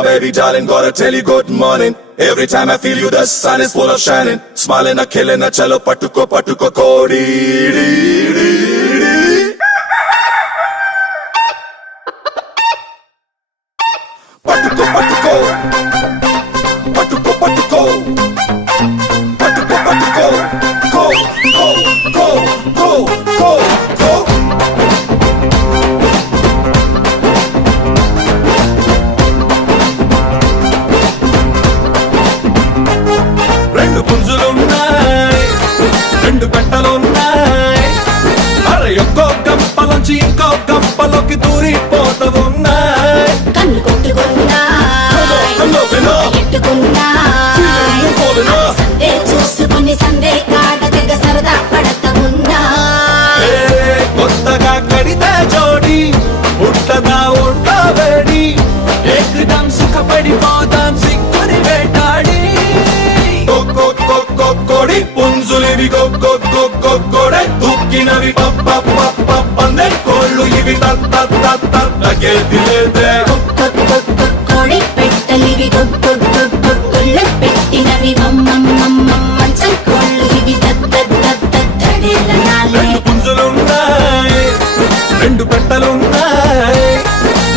my baby darling, gotta tell you good morning. Every time I feel you, the sun is full of shining. Smiling, a killing, a chalo, patuko, patuko, kodi. Patuko, patuko. Patuko, patuko. Patuko, patuko. Go, go, go, go, go, go. రెండు పుంజులున్నాయి, రెండు పెట్టలున్నాయి. అరే ఒక్కో గంపలోంచి ఇంకో గంపలోకి దూరిపోతూ ఉన్నాయి. కన్ను సందే చూసుకుని సందే కాడ దగ్గర సరదా పడతా ఉన్నా. కొత్తగా కడితే జోడి ఉట్టదా ఉంటా వేడి. ఏకదం సుఖపడిపోదాం సిక్కుని వేటాడి. కొడి పుంజులివి కొడే దుక్కినవి పందే కోళ్ళు ఇవి తగ్గేదిలేదే. కోడి పెట్టలివి గొగ్గొగ్గొగ్గొళ్ళు పెట్టినవి మంచం కోళ్ళు ఇవి తడేలనాలే. రెండు పుంజులున్నాయి, రెండు పెట్టలున్నాయి.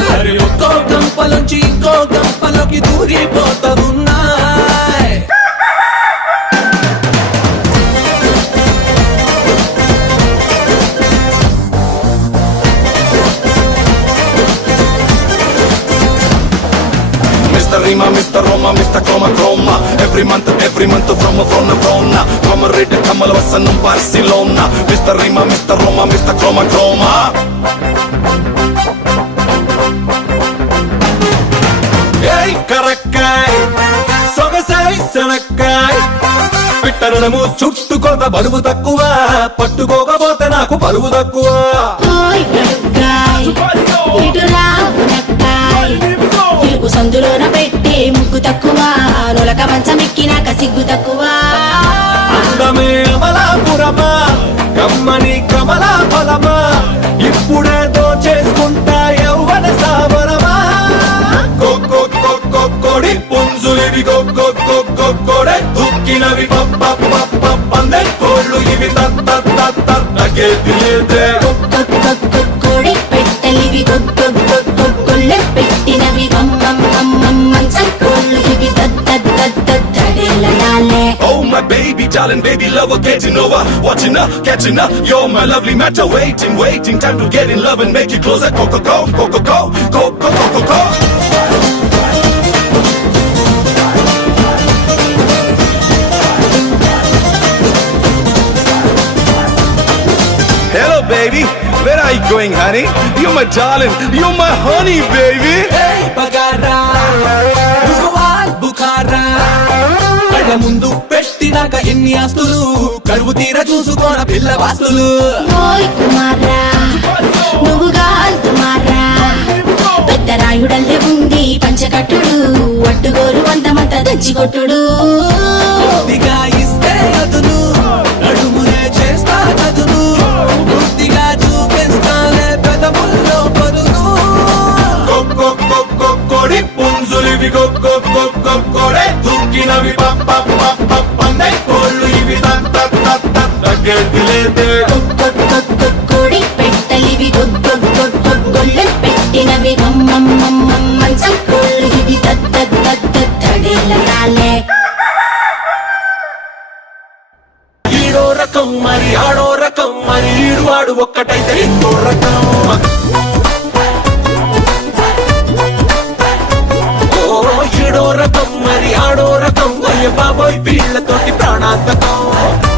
మరి ఒక్కో గంపలోంచి ఇంకో గంపలోకి దూరిపోతా ఉన్నాయి. Mr. Rima, Mr. Roma, Mr. Chroma, Chroma. Every month from Verona. Come read the Kamal Vasanam Barcelona. Mr. Rima, Mr. Roma, Mr. Chroma, Chroma. Hey, Karakai, Sogasai, Sanakai. పిట్టనము చుట్టుకోత బరువు తక్కువ, పట్టుకోకపోతే నాకు పరువు తక్కువ. సందులోన పెట్టే ముగ్గు తక్కువ, నొలక మంచం ఎక్కినాక సిగ్గు తక్కువ. అందమే అమలాపురమా, కమ్మని కమలా ఫలమా, ఇప్పుడేదో చేసుకుంటా యౌవన సావరమా. కొడి పుంజులివి కొడే దుక్కినవి పందే కోళ్ళు ఇవి తగ్గేదిలేదే. కోడి పెట్టలివి గొగ్గొగ్గొళ్ళు పెట్టినవి మంచం కోళ్ళు ఇవి తడేలనాలే. Oh my baby, darling, baby lover, getting over, watching her, catching her. You're my lovely matter, waiting, time to get in love and make it closer. Go, go, go, go, go, go, go, go, go, go, go. Hello baby, where are you going honey? You're my darling, you're my honey baby. Hey bagara, నువ్వు బుఖారా. కళ్ళ ముందు పెట్టినాక ఎన్ని ఆస్తులు, కరువు తీర చూసుకోన పిల్ల వాస్తులు. ఓయ్ కుమారా, నువ్వు గాల్తుమారా. పెద్ద రాయుడల్లే ఉంది పంచకట్టుడు, అడ్డుగోలు వందమంత దంచి కొట్టుడు. కొద్దిగా ఇస్తే అదును, నడుమునే చేస్తా కదును. పూర్తిగా చూపిస్తానే పెదవుల్లో పదును. కొడి పుంజులివి కొడే దుక్కినవి పందే కోళ్ళు ఇవి తగ్గేదిలేదే. కోడి పెట్టలివి గొగ్గొగ్గొళ్ళు పెట్టినవి మంచం కోళ్ళు ఇవి తడేలనాలే. ఈడో రకం మరి ఆడో రకం, మరి ఈడు వాడు ఒక్కటైతే ఇంకో రకం.